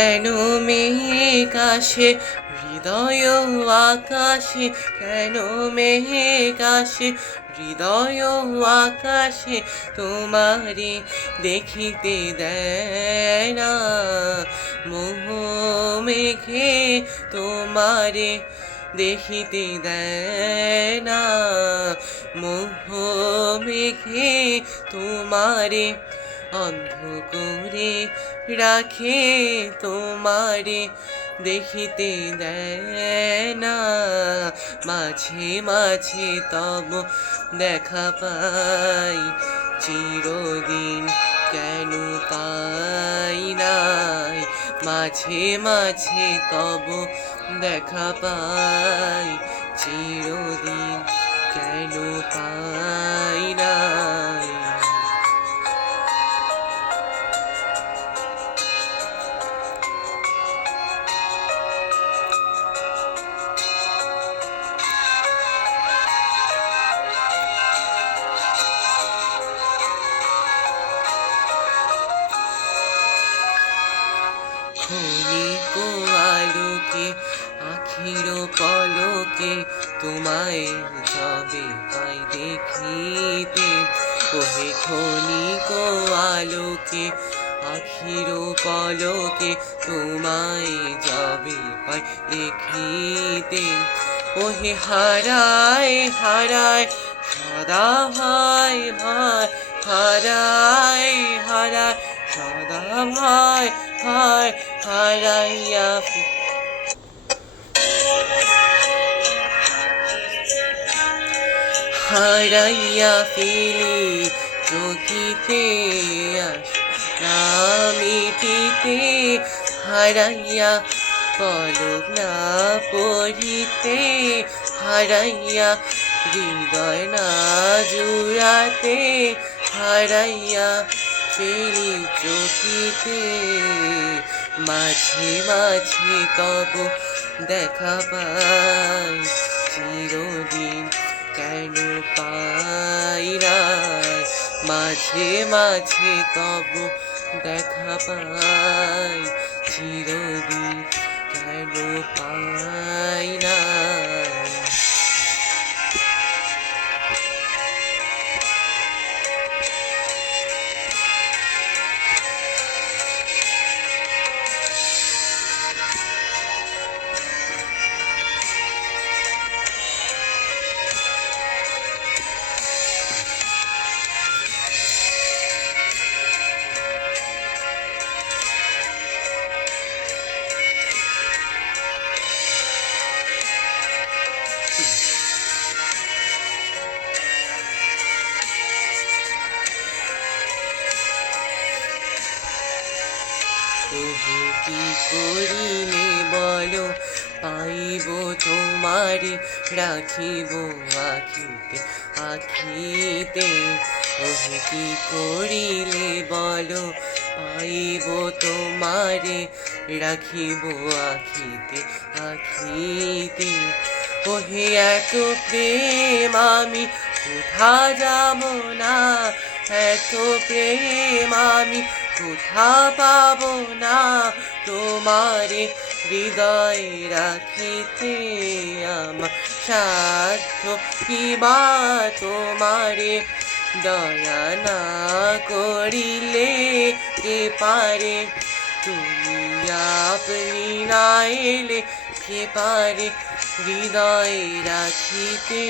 কেন মেঘ আসে হৃদয় আকাশে, কেন মেঘ আসে হৃদয় আকাশে, তোমারে দেখিতে দেয় না মোহ মেঘে, তোমারে দেখিতে দেয় না মোহ মেঘে, তোমারে অন্ধ করে রাখে, তোমারে দেখিতে দেয় না। মাঝে মাঝে তব দেখা পাই, চিরদিন কেন পাই নাই। মাঝে মাঝে তব দেখা পাই, চিরদিন কেন পাই নাই। ক্ষণিক আলোকে আখির পলকে তোমায় যবে পাই দেখিতে, ওহে ক্ষণিক আলোকে আখির পলকে তোমায় যবে পাই দেখিতে, ওহে হারায় হারায় সদা ভয় ভয়, হারায় হারায় সদা ভয় ভয়, হারাইয়া হারাইয়া ফেলি চকিতে না মিটিতে, হারাইয়া পলক না পড়িতে, হারাইয়া হৃদয় না জুড়াতে, হারাইয়া ফেলি চকিতে। মাঝে মাঝে তব দেখা পাই, চিরদিন কেন পাই নাই। মাঝে মাঝে তব দেখা পাই, চিরদিন কেন পাই নাই। ওহে কি করিলে বলো পাইব তোমারে, রাখিব আখিতে আখিতে। ওহে কি করিলে বলো পাইব তোমারে, রাখিব আখিতে আখিতে। ওহে এত প্রেম আমি কোথা যাব না, এত প্রেম আমি কোথা পাব না, তোমারে হৃদয় রাখিতে আমার সাধ্য কিবা, তোমারে দয়া না করিলে কে পারে, তুমি আপনি না এলে কে পারে হৃদয় রাখিতে।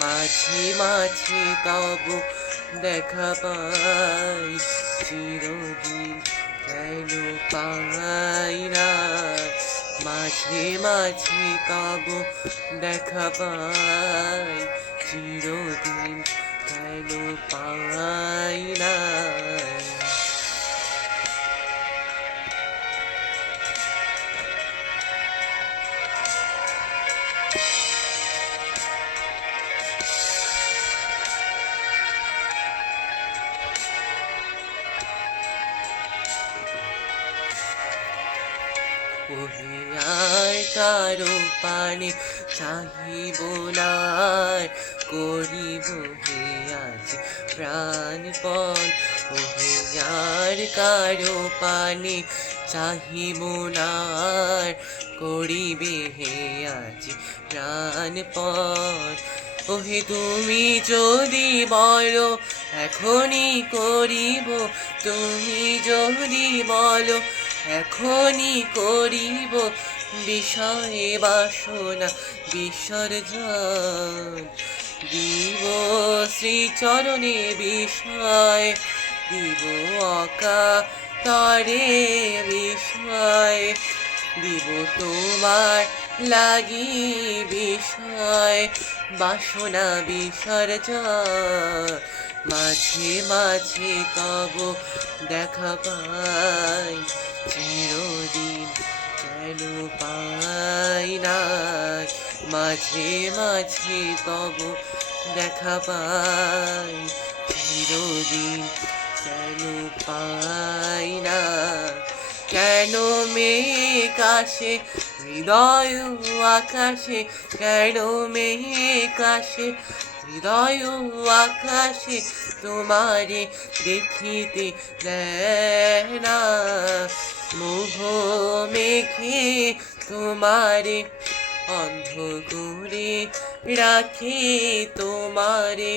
মাঝে মাঝে তব দেখা পাই, চিরদিন কেন পাই না। মাঝে মাঝে তব দেখা পাই, চিরদিন কেন পাই না। ওহে আর কারো পানে চাহিব না, করিব হে আজ প্রাণপণ। ওহে আর কারো পানে চাহিব না আর করিবে হে আজি প্রাণপণ ওহে তুমি যদি বলো এখনই করিব তুমি যদি বলো এখনই করিব বিষয়ে বাসনা বিসর্জন দিব শ্রীচরণে বিষয় দিব অকাতরে বিষয় দিব তোমার লাগি বিষয় বাসনা বিসর্জন মাঝে মাঝে তব দেখা পাই চিরদিন কেন পাই না মাঝে মাঝে তব দেখা পাই চিরদিন কেন পাই না কেন মেঘ আসে হৃদয় আকাশে কেন মেঘ আসে হৃদয় আকাশে তোমারে দেখিতে দেয় না মোহ মেঘে তোমারে অন্ধ করে রাখে তোমারে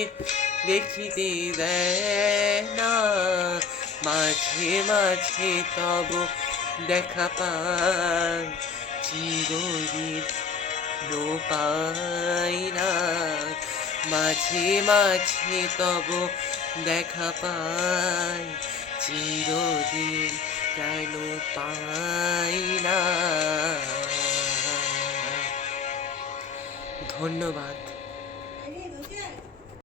দেখিতে দেয় না মাঝে মাঝে তব দেখা পাই চিরদিন পাই না মাঝে মাঝে তব দেখা পাই চিরদিন কেন পাই না ধন্যবাদ।